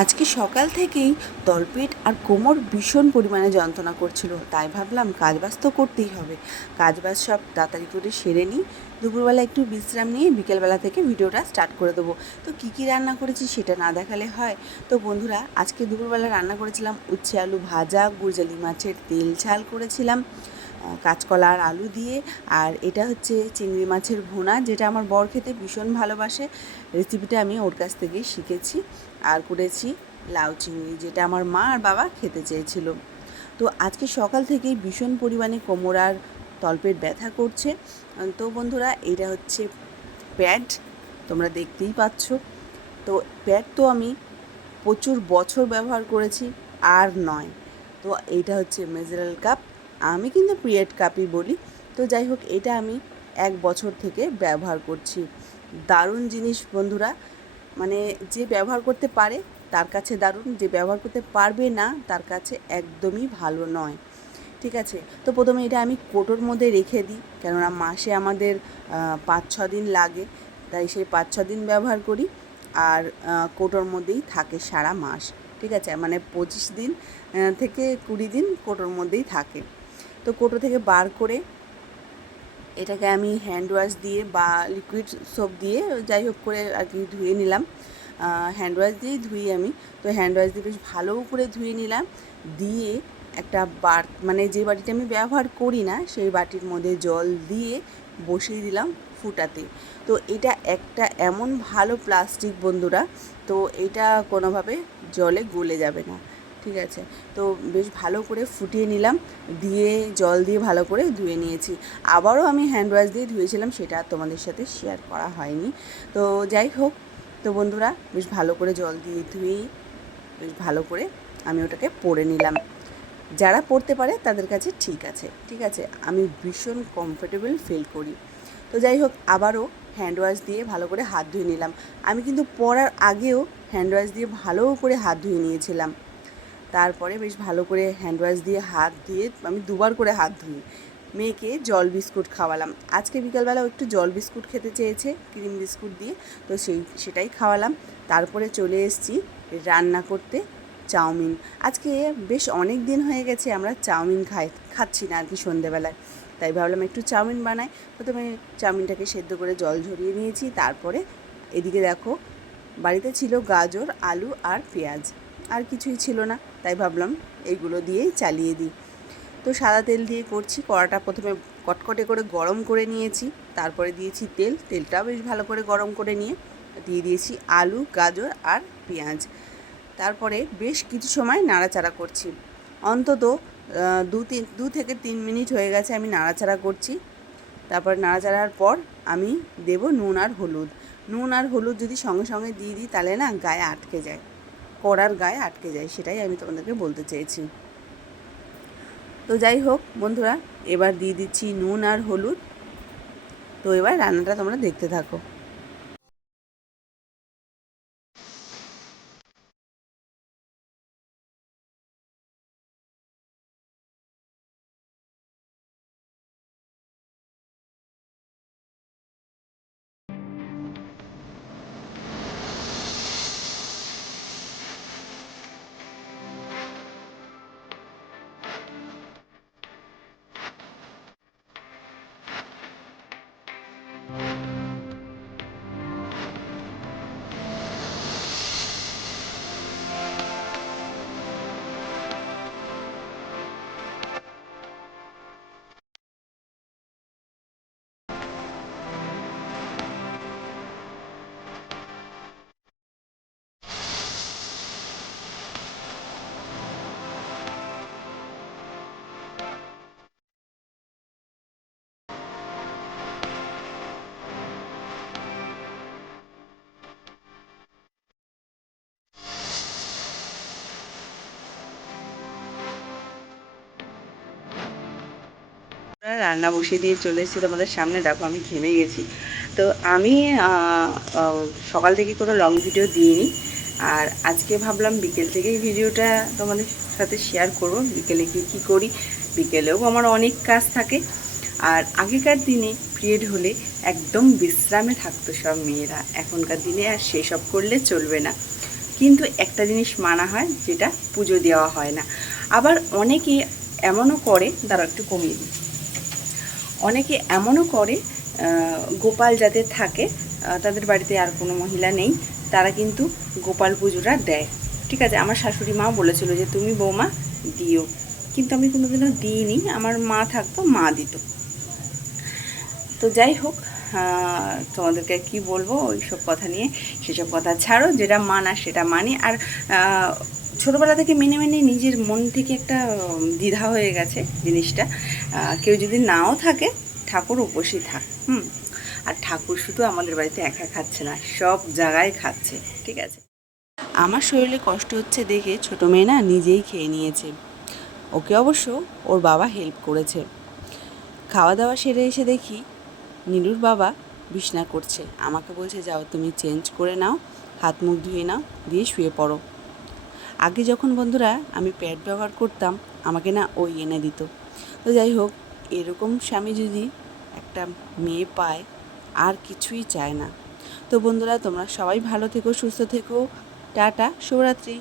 আজকে সকাল থেকেই তলপেট আর কোমর ভীষণ পরিমাণে যন্ত্রণা করছিল, তাই ভাবলাম কাজবাজ তো করতেই হবে। কাজবাজ সব তাড়াতাড়ি করে সেরে নিই। দুপুরবেলা একটু বিশ্রাম নিয়ে বিকেলবেলা থেকে ভিডিওটা স্টার্ট করে দেবো। তো কী কী রান্না করেছি সেটা না দেখালে হয়? তো বন্ধুরা, আজকে দুপুরবেলা রান্না করেছিলাম উচ্ছে আলু ভাজা গুরজালি মাছের তেল ঝাল করেছিলাম। কাঁচকলা আর আলু দিয়ে। আর এটা হচ্ছে চিংড়ি মাছের ভুনা, যেটা আমার বর খেতে ভীষণ ভালোবাসে। রেসিপিটা আমি ওর কাছ থেকেই শিখেছি। আর করেছি লাউ চিংড়ি, যেটা আমার মা আর বাবা খেতে চেয়েছিল। তো আজকে সকাল থেকেই ভীষণ পরিমাণে কোমর আর তলপেট ব্যথা করছে। তো বন্ধুরা, এটা হচ্ছে প্যাড, তোমরা দেখতেই পাচ্ছ। তো প্যাড তো আমি প্রচুর বছর ব্যবহার করেছি, আর নয়। তো এইটা হচ্ছে মেজারাল কাপ। আমি কিন্তু পিরিয়ড কাপই বলি। তো যাই হোক, এটা আমি এক বছর থেকে ব্যবহার করছি। দারুণ জিনিস বন্ধুরা। মানে যে ব্যবহার করতে পারে, তার কাছে দারুণ। যে ব্যবহার করতে পারবে না, তার কাছে একদমই ভালো নয়। ঠিক আছে? তো প্রথমে এটা আমি কোটোর মধ্যে রেখে দিই, কেননা মাসে আমাদের পাঁচ ছ দিন লাগে। তাই সেই পাঁচ ছ দিন ব্যবহার করি। আর কোটোর মধ্যেই থাকে সারা মাস। ঠিক আছে? মানে পঁচিশ দিন থেকে কুড়ি দিন কোটোর মধ্যেই থাকে। তো কোটো থেকে বার করে এটাকে আমি হ্যান্ড ওয়াশ দিয়ে বা লিকুইড সোপ দিয়ে যাই হোক করে আর কি ধুয়ে নিলাম। হ্যান্ড ওয়াশ দিয়েই ধুই আমি। তো হ্যান্ড ওয়াশ দিয়ে বেশ ভালো করে ধুয়ে নিলাম। দিয়ে একটা বার মানে যে বাটিটা আমি ব্যবহার করি না, সেই বাটির মধ্যে জল দিয়ে বসিয়ে দিলাম ফুটাতে। তো এটা একটা এমন ভালো প্লাস্টিক বন্ধুরা, তো এটা কোনোভাবে জলে গলে যাবে না। ঠিক আছে। তো বেশ ভালো করে ফুটিয়ে নিলাম, দিয়ে জল দিয়ে ভালো করে ধুয়ে নিয়েছি। আবারও আমি হ্যান্ড ওয়াশ দিয়ে ধুয়েছিলাম, সেটা তোমাদের সাথে শেয়ার করা হয়নি। তো যাই হোক, তো বন্ধুরা, বেশ ভালো করে জল দিয়ে ধুয়েই বেশ ভালো করে আমি ওটাকে পরে নিলাম। যারা পড়তে পারে, তাদের কাছে ঠিক আছে। ঠিক আছে, আমি ভীষণ কমফোর্টেবল ফিল করি। তো যাই হোক, আবারও হ্যান্ড ওয়াশ দিয়ে ভালো করে হাত ধুয়ে নিলাম। আমি কিন্তু পরার আগেও হ্যান্ড ওয়াশ দিয়ে ভালো করে হাত ধুয়ে নিয়েছিলাম। তারপরে বেশ ভালো করে হ্যান্ড ওয়াশ দিয়ে, হাত দিয়ে আমি দুবার করে হাত ধুই। মেয়েকে জল বিস্কুট খাওয়ালাম। আজকে বিকালবেলা একটু জল বিস্কুট খেতে চেয়েছে, ক্রিম বিস্কুট দিয়ে, তো সেই, সেটাই খাওয়ালাম। তারপরে চলে এসেছি রান্না করতে, চাউমিন। আজকে বেশ অনেক দিন হয়ে গেছে আমরা চাউমিন খাই, খাচ্ছি না আর কি সন্ধেবেলায়। তাই ভাবলাম একটু চাউমিন বানাই। প্রথমে চাউমিনটাকে সেদ্ধ করে জল ঝরিয়ে নিয়েছি, তারপরে এদিকে দেখো, বাড়িতে ছিল গাজর, আলু আর পেঁয়াজ। আর কিছুই ছিল না। তাই ভাবলাম এইগুলো দিয়েই চালিয়ে দিই। তো সাদা তেল দিয়ে করছি, কড়াটা প্রথমে কটকটে করে গরম করে নিয়েছি, তারপরে দিয়েছি তেল, তেলটাও বেশ ভালো করে গরম করে নিয়ে দিয়ে দিয়েছি আলু, গাজর আর পেঁয়াজ। তারপরে বেশ কিছু সময় নাড়াচাড়া করছি। অন্তত দু তিন, দু থেকে তিন মিনিট হয়ে গেছে আমি নাড়াচাড়া করছি। তারপর নাড়াচাড়ার পর আমি দেব নুন আর হলুদ। নুন আর হলুদ যদি সঙ্গে সঙ্গে দিয়ে দিই তাহলে না গায়ে আটকে যায়। কড়ার গায়ে আটকে যায়, সেটাই আমি তোমাদেরকে বলতে চাইছি তো যাই হোক বন্ধুরা, এবার দিয়ে দিচ্ছি নুন আর হলুদ। তো এবার রান্নাটা তোমরা দেখতে থাকো। রান্না বসিয়ে দিয়ে চলে এসেছি তোমাদের সামনে। দেখো, আমি ঘেমে গেছি। তো আমি সকাল থেকে কোনো লং ভিডিও দিইনি। আর আজকে ভাবলাম বিকেল থেকেই ভিডিওটা তোমাদের সাথে শেয়ার করব। বিকেলে কি কী করি? বিকেলেও আমার অনেক কাজ থাকে। আর আগেকার দিনে পিরিয়ড হলে একদম বিশ্রামে থাকতো সব মেয়েরা। এখনকার দিনে আর সেসব করলে চলবে না। কিন্তু একটা জিনিস মানা হয়, যেটা পুজো দেওয়া হয় না। আবার অনেকে এমনও করে দাঁড়া একটু কমিয়ে দিই। অনেকে এমনও করে গোপাল যাদের থাকে তাদের বাড়িতে আর কোনো মহিলা নেই, তারা কিন্তু গোপাল পুজোটা দেয়। ঠিক আছে, আমার শাশুড়ি মাও বলেছিল যে, তুমি বৌমা, দিও। কিন্তু আমি কোনোদিনও দিইনি, আমার মা থাকতো, মা দিত। তো যাই হোক তোমাদেরকে কি বলব, ওইসব কথা নিয়ে সেসব কথা ছাড়ো, যেটা মানা সেটা মানি। আর ছোটবেলা থেকে মেনে মেনে নিজের মন থেকে একটা দ্বিধা হয়ে গেছে জিনিসটা। কেউ যদি নাও থাকে, ঠাকুর উপসী থাক, হুম? আর ঠাকুর শুধু আমাদের বাড়িতে একা খাচ্ছে না, সব জায়গায় খাচ্ছে, ঠিক আছে? আমার শরীরে কষ্ট হচ্ছে দেখে ছোট মেয়ে না নিজেই খেয়ে নিয়েছে। ওকে অবশ্য ওর বাবা হেল্প করেছে। খাওয়া দাওয়া সেরে এসে দেখি নীলুর বাবা বিছনা করছে। আমাকে বলছে, যাও তুমি চেঞ্জ করে নাও হাত মুখ ধুয়ে নাও, দিয়ে শুয়ে পড়ো। আগে যখন বন্ধুরা আমি প্যাড ব্যবহার করতাম, আমাকে না ওই এনে দিত। তো যাই হোক, এরকম স্বামী যদি একটা মেয়ে পায়, আর কিছুই চায় না। তো বন্ধুরা, তোমরা সবাই ভালো থেকো, সুস্থ থেকো। টাটা, শুভরাত্রি।